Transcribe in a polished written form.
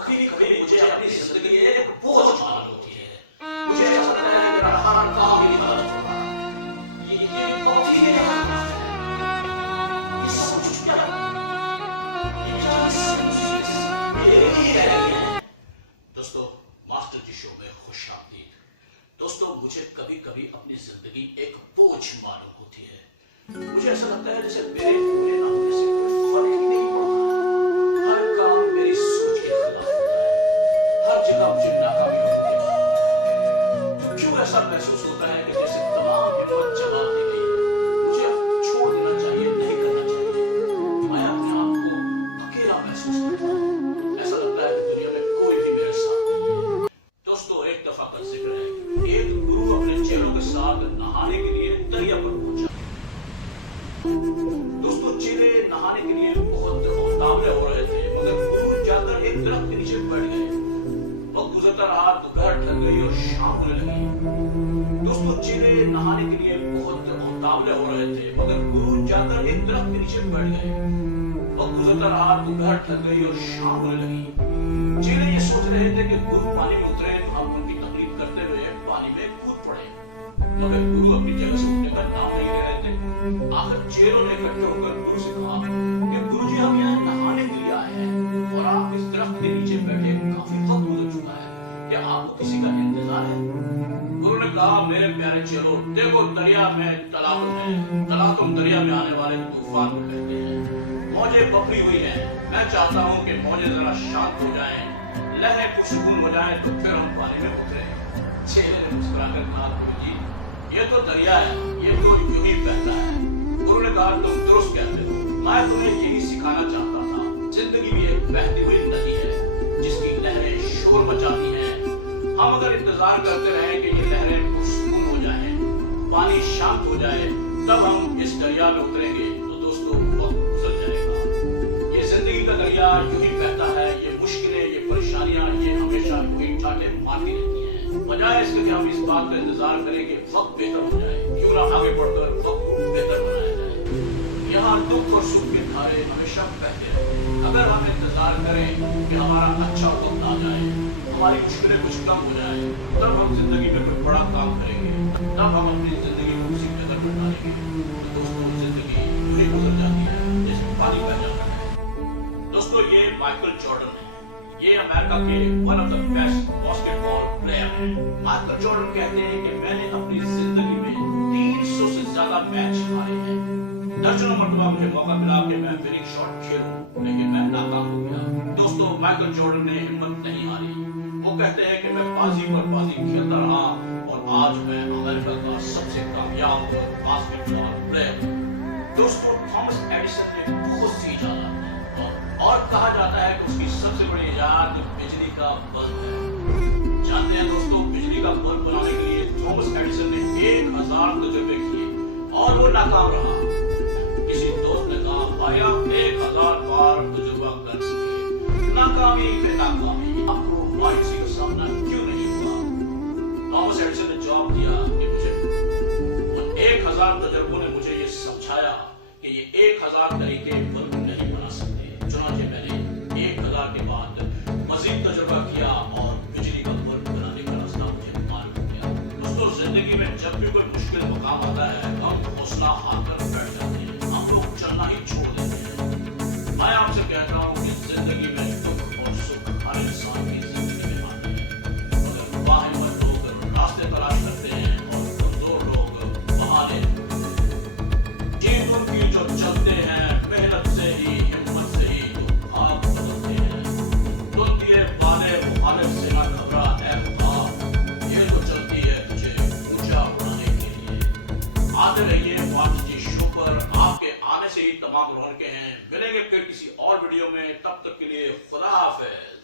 کبھی کبھی مجھے اپنی زندگی ایک بوجھ معلوم ہوتی ہے. مجھے ایسا لگتا ہے کہ میرا ہر کام میری مدد ہو رہا ہے. یہ بہت ہی میرا کام ہے. یہ سب کچھ کیا ہے؟ یہ کیا میرے لیے رہ گیا ہے. دوستو ماسٹر جی شو میں خوش آمدید. دوستو مجھے کبھی کبھی اپنی زندگی ایک بوجھ معلوم ہوتی ہے. مجھے ایسا لگتا ہے جیسے میرے پورے نہ ہونے سے کوئی فرق ہی نہیں پڑتا. ہر کام میری سوچ کے خلاف ہوتا ہے. ہر جگہ مجھے ناکامی کا موقع ملتا ہے. کیوں ایسا محسوس ہوتا ہے کہ جیسے تمام ہمت جواب دے گئی ہے. مجھے اب چھوڑ دینا چاہیے, نہیں کرنا چاہیے. میں اپنے آپ کو اکیلا محسوس کرتا ہوں. ایسا لگتا ہے کہ دنیا میں کوئی بھی میرے ساتھ نہیں ہے. دوستو ایک دفعہ کا ذکر ہے. ایک گرو اپنے چیلوں کے ساتھ نہانے کے لیے دریا پر پہنچا. دوستو چیلے نہانے کے لیے بہت اتاولے ہو رہے تھے, مگر گرو جا کر ایک درخت کے نیچے بیٹھ گئے. وقت گزرتا رہا تو گھر ٹھک گئی اور شام ہونے لگی. دوستو چیلے نہانے کے لیے بہت اتاولے ہو رہے تھے, مگر گرو جا کر ایک درخت کے نیچے بیٹھ گئے. وقت گزرتا رہا تو گھر ٹھک گئی اور شام ہونے لگی. چیلے یہ سوچ رہے تھے کہ گرو پانی میں اترے تو ہم ان کی تکلیف کرتے ہوئے پانی میں کود پڑے, مگر گرو اپنی جگہ سے اٹھنے کا نام نہیں لے رہے تھے. آخر چیلوں نے اکٹھے ہو کر گرو سے کہا کہ گرو جی ہم یہاں نہانے کے لیے آئے ہیں اور آپ اس درخت کے نیچے بیٹھے کافی وقت گزر چکا ہے. کیا آپ کو کسی کا انتظار ہے؟ گرو نے کہا میرے پیارے چیلوں, دیکھو دریا میں تلاطم دریا میں آنے والے طوفان کو کہتے ہیں. موجیں بکھری ہوئی ہیں. میں چاہتا ہوں کہ موجیں ذرا شانت ہو جائیں, لہریں پرسکون ہو جائیں تو پھر ہم پانی میں اتریں. چیلے نے مسکرا کر کہا گرو جی یہ تو دریا ہے, یہ تو یوں ہی بہتا ہے. گرو نے کہا تم درست کہتے ہو. میں تمہیں یہی سکھانا چاہتا تھا. زندگی بھی ایک بہتی ہوئی ندی ہے جس کی لہریں شور مچاتی ہیں. ہم اگر انتظار کرتے رہیں کہ یہ لہریں پرسکون ہو جائیں, پانی شانت ہو جائے, تب ہم اس دریا میں اتریں گے تو دوستو وقت گزر جائے گا. یہ زندگی کا دریا یوں ہی بہتا ہے. یہ مشکلیں, یہ پریشانیاں, یہ ہمیشہ کوئی ٹاٹے مارتی رہتی ہیں. بجائے اس کے کہ ہم اس بات کا انتظار کریں کہ وقت بہتر ہو جائے, کیوں نہ آگے بڑھ کر وقت کو بہتر بنایا جائے. یہاں دکھ اور سکھ کے دھارے ہمیشہ بہتے رہیں. اگر ہم انتظار کریں کہ ہمارا اچھا وقت آ جائے, ہماری مشکلیں کچھ کم ہو جائیں, تب ہم زندگی میں کوئی بڑا کام کریں گے, تب ہم اپنی زندگی کو اسی جگہ پر ڈالیں گے. تو دوستوں زندگی یوں ہی گزر جاتی ہے جیسے پانی بہ جاتا ہے. دوستوں یہ مائیکل جارڈن ہے. یہ امریکہ کے one of the best basket ball player ہیں. مائیکل جارڈن کہتے ہیں کہ میں نے اپنی زندگی میں 300 سے زیادہ میچ ہارے ہیں. درجنوں مرتبہ مجھے موقع ملا کہ میں وننگ شاٹ کھیلوں, لیکن میں ناکام ہو گیا. دوستو مائیکل جارڈن نے ہمت نہیں ہاری. وہ کہتے ہیں کہ میں بازی پر بازی کھیلتا رہا اور آج میں امریکہ کا سب سے کامیاب باسکٹ بال پلیئر ہوں. دوستو تھامس ایڈیسن نے بہت سی ایجادات کی اور کہا جاتا ہے کہ اس کی سب سے بڑی ایجاد بجلی کا بلب ہے. جانتے ہیں دوستو بجلی کا بلب بنانے کے لیے تھامس ایڈیسن نے 1000 تجربے کیے اور وہ ناکام رہا. کسی دوست نے کہا بھائی آپ 1000 بار تجربہ کر چکے, ناکامی پہ ناکامی, آپ کو مایوسی کا سامنا کیوں نہیں ہوا؟ تھامس ایڈیسن نے جواب دیا کہ مجھے ان 1000 تجربوں نے مجھے یہ سمجھایا کہ یہ 1000 طریقے بلب نہیں بنا سکتے. چنانچہ میں نے 1000 کے بعد مزید تجربہ کیا اور بجلی کا بلب بنانے کا راستہ مجھے معلوم ہو گیا. دوستوں زندگی میں جب بھی کوئی مشکل مقام آتا ہے ہم حوصلہ ہار کر بیٹھ جاتے ہیں, ہم لوگ چلنا ہی چھوڑ دیتے ہیں. میں آپ سے کہتا ہوں کہ زندگی میں دکھ اور سکھ ہر انسان کی زندگی میں آتے ہیں, مگر باہمت لوگ راستے تلاش کرتے ہیں اور کمزور لوگ بہانے ڈھونڈتے ہیں. جیت ان کی جو چلتے ہیں محنت سے ہی, ہمت سے ہی تو خواب بدلتے ہیں. تم دیے والے مخالف سے نہ گھبرا اے خواب, یہ تو چلتی ہے تجھے اونچا اڑانے کے لیے. آتے رہیے ماسٹر جی شو پر. آپ کے آنے سے ہی تمام رونقیں ہیں. ملیں گے پھر کسی اور ویڈیو میں, تب تک کے لیے خدا حافظ.